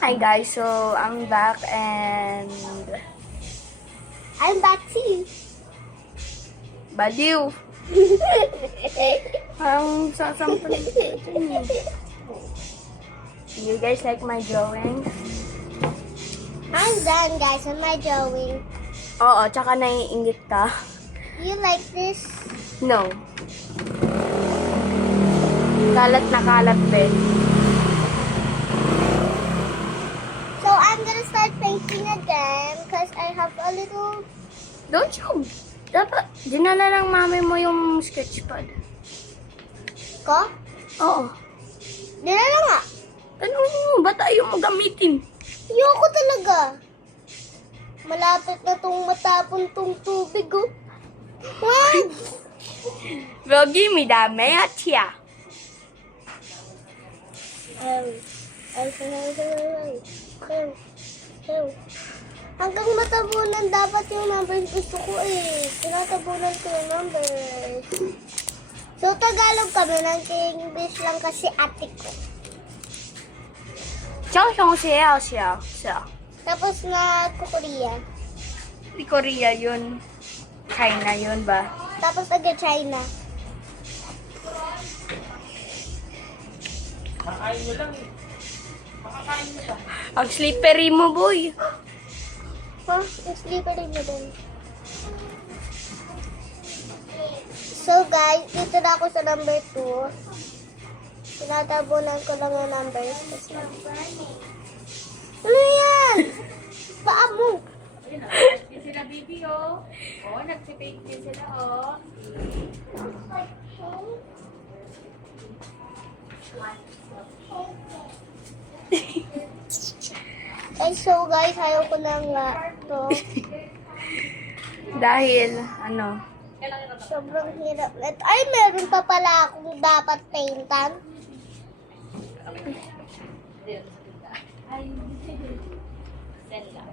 Hi guys, so I'm back and I'm back too. baliw. Parang sasampalin ko dyan eh. Do you guys like my drawing? I'm done, guys, with my drawing. Oo, tsaka naiingit ka. You like this? No. Kalat na kalat, Ben. So I'm gonna start painting again because I have a little. Don't you? Dapat, dinala lang mami mo yung sketchpad. Ko? Oo. Dinala nga. Tanungin mo, ba't ayaw mo gamitin? Ayoko talaga. Malapit na tong matapon tong tubig, oh. Wag! Well, give me that, Mayatia. Hanggang matabunan dapat yung numbers gusto ko eh. Tinatabunan ko yung numbers. So, Tagalog kami ng English lang kasi ate ko. 高雄鞋要小，小。 Tapos nag-Korea. Di Korea yun. China yun ba? Tapos nag-China. Ang slippery mo, boy. Huh? Yung sleeper rin mo dun. So guys, dito na ako sa number 2. Tinatabunan ko lang yung numbers. Kasi... Ano yan? Paa mo! Din sila baby, oh. Oh, nagsipaint din sila, oh. Ay, so guys, ayaw ko na nga to. Dahil, ano, Sobrang hirap. Ay, meron pa pala akong dapat paintan. Sela.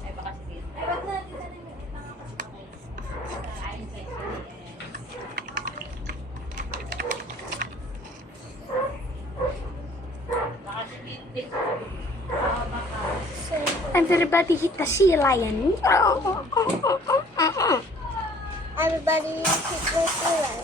Ay, baka sige. Baka sige. So, everybody hit the sea lion. everybody keep their color.